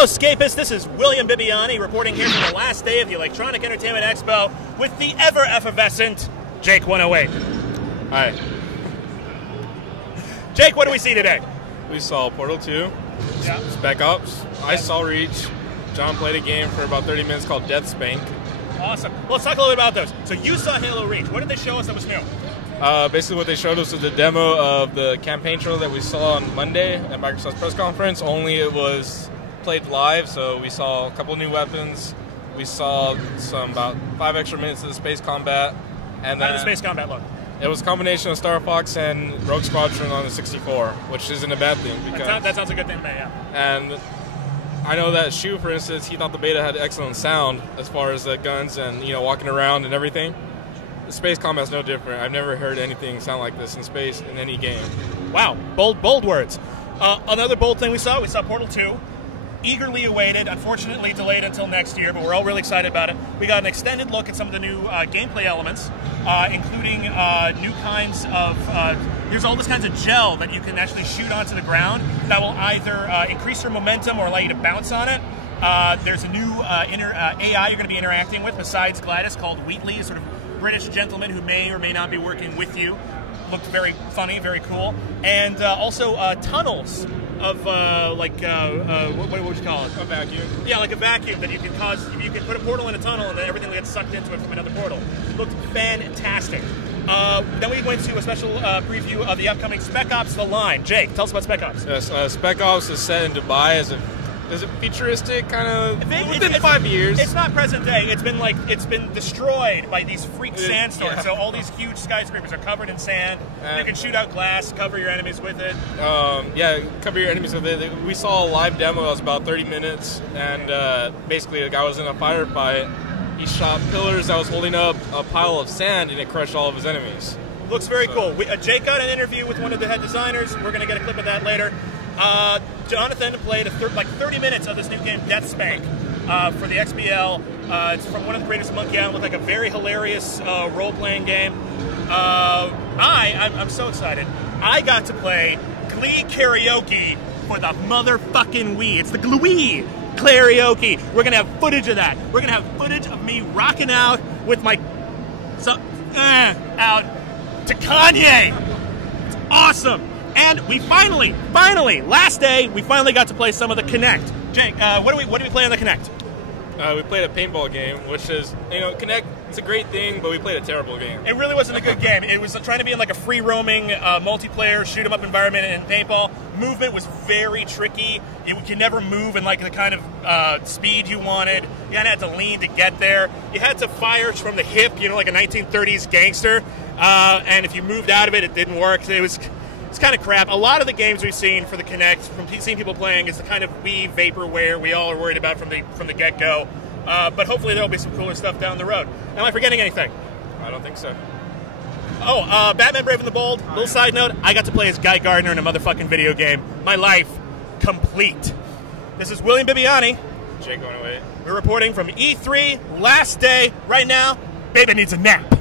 Hello, Scapists. This is William Bibbiani reporting here from the last day of the Electronic Entertainment Expo with the ever-effervescent Jake108. Hi. Jake, what do we see today? We saw Portal 2, Yeah. Spec Ops, I saw Reach. John played a game for about 30 minutes called Death Spank. Awesome. Well, let's talk a little bit about those. So you saw Halo Reach. What did they show us that was new? Basically what they showed us was the demo of the campaign trailer that we saw on Monday at Microsoft's press conference, only it was played live, so we saw a couple new weapons. We saw about 5 extra minutes of the space combat. And How then did the space combat look? it was a combination of Star Fox and Rogue Squadron on the 64, which isn't a bad thing. Because That sounds a good thing to me, yeah. And I know that Shu, for instance, he thought the beta had excellent sound as far as the guns and, you know, walking around and everything. The space combat's no different. I've never heard anything sound like this in space in any game. Wow, bold words. Another bold thing we saw Portal 2. Eagerly awaited, unfortunately delayed until next year, but we're all really excited about it. We got an extended look at some of the new gameplay elements, including new kinds of, there's all this kinds of gel that you can actually shoot onto the ground that will either increase your momentum or allow you to bounce on it. There's a new AI you're going to be interacting with besides Gladys called Wheatley, a sort of British gentleman who may or may not be working with you. Looked very funny, very cool. And also tunnels of what would you call it? A vacuum. Yeah, like a vacuum that you can cause. You can put a portal in a tunnel, and then everything gets sucked into it from another portal. Looked fantastic. Then we went to a special preview of the upcoming Spec Ops: The Line. Jake, tell us about Spec Ops. Yes, Spec Ops is set in Dubai as a futuristic kind of within 5 years. It's not present day. It's been destroyed by these freak sandstorms. Yeah. So all these huge skyscrapers are covered in sand. You can shoot out glass, cover your enemies with it. Yeah, cover your enemies with it. We saw a live demo that was about 30 minutes, and basically the guy was in a firefight. He shot pillars that was holding up a pile of sand, and it crushed all of his enemies. Looks very cool. Jake got an interview with one of the head designers. We're going to get a clip of that later. Jonathan played 30 minutes of this new game, Death Spank, for the XBL. It's from one of the creators of Monkey Island. Looked like a very hilarious role-playing game. I'm so excited. I got to play Glee Karaoke for the motherfucking Wii. It's the Glee Karaoke. We're going to have footage of that. We're going to have footage of me rocking out with my... out to Kanye. It's awesome. And we finally, last day, we finally got to play some of the Kinekt. Jake, what do we play on the Kinekt? We played a paintball game, which is, Kinect, it's a great thing, but we played a terrible game. It really wasn't a good game. It was trying to be in like a free-roaming multiplayer shoot-'em-up environment in paintball. Movement was very tricky. You could never move in like the kind of speed you wanted. You kind of had to lean to get there. You had to fire from the hip, like a 1930s gangster. And if you moved out of it, it didn't work. It's kind of crap. A lot of the games we've seen for the Kinect, from seeing people playing, is the kind of Wii vaporware we all are worried about from the get-go. But hopefully there will be some cooler stuff down the road. Am I forgetting anything? I don't think so. Oh, Batman Brave and the Bold. Little side note, I got to play as Guy Gardner in a motherfucking video game. My life complete. This is William Bibbiani. Jake108. We're reporting from E3, last day. Right now, Baby needs a nap.